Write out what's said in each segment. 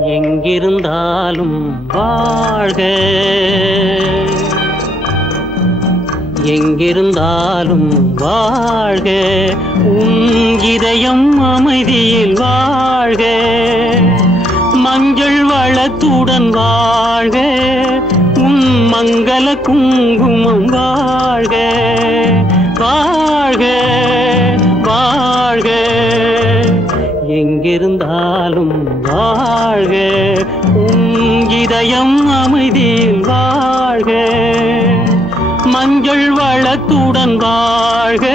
எங்கிருந்தாலும் வாழ்க. எங்கிருந்தாலும் வாழ்க. உன் இதயம் அமைதியில் வாழ்க. மஞ்சள் வளத்துடன் வாழ்க. உன் மங்கள குங்குமம் வாழ்க. வாழ்க. உன் இதயம் அமைதியில் வாழ்க. மஞ்சள் வளத்துடன் வாழ்க.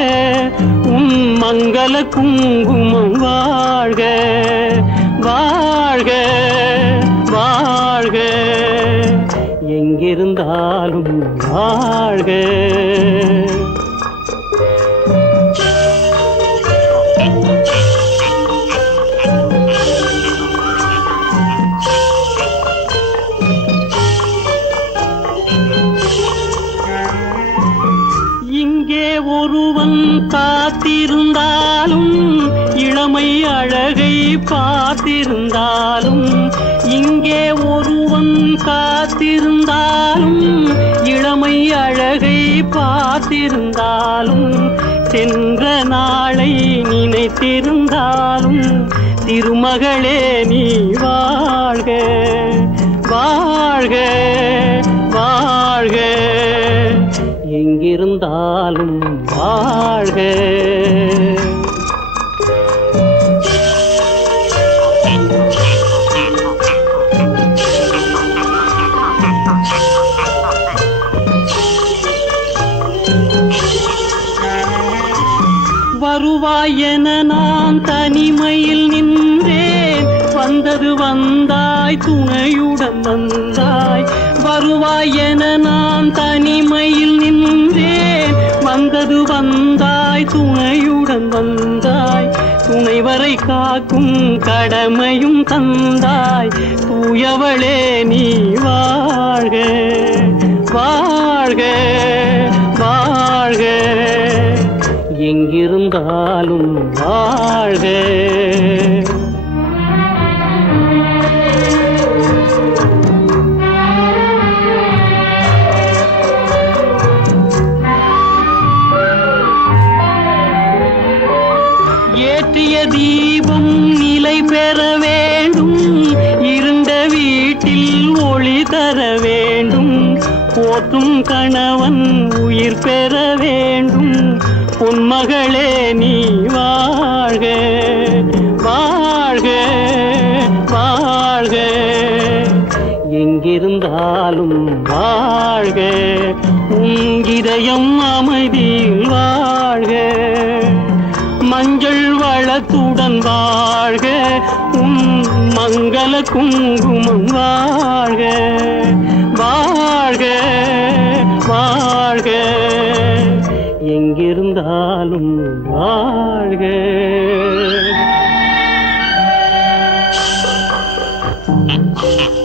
உன் மங்கள குங்குமம் வாழ்க. வாழ்க வாழ்க. எங்கிருந்தாலும் வாழ்க. ஒருவன் காத்திருந்தாலும் இளமை அழகை பார்த்திருந்தாலும் இங்கே ஒருவன் காத்திருந்தாலும் இளமை அழகை பார்த்திருந்தாலும் சென்ற நாளை நினைத்திருந்தாலும் திருமகளே நீ வாழ்க. வாழ்க வாழ்க. வருவாய் என நான் தனிமையில் நின்றேன். வந்தது வந்தாய் துணையுடன் வந்த வந்தாய் துணையுடன் வந்தாய் துணைவரை காக்கும் கடமையும் தந்தாய். தூயவளே நீ வாழ்க வாழ்க வாழ்க. எங்கிருந்தாலும் வாழ்க. ஏற்றிய தீபம் நிலை பெற வேண்டும். இருண்ட வீட்டில் ஒளி தர வேண்டும். போற்றும் கணவன் உயிர் பெற வேண்டும். உன்மகளே நீ வாழ்க வாழ்க வாழ்க. எங்கிருந்தாலும் வாழ்க. உன் இதயம் அமைதியில் மங்களத்துடன் வாழ்க. உம் மங்கள குங்குமம் வாழ்க. வாழ்க வாழ்க. எங்கிருந்தாலும் வாழ்க. Thank you.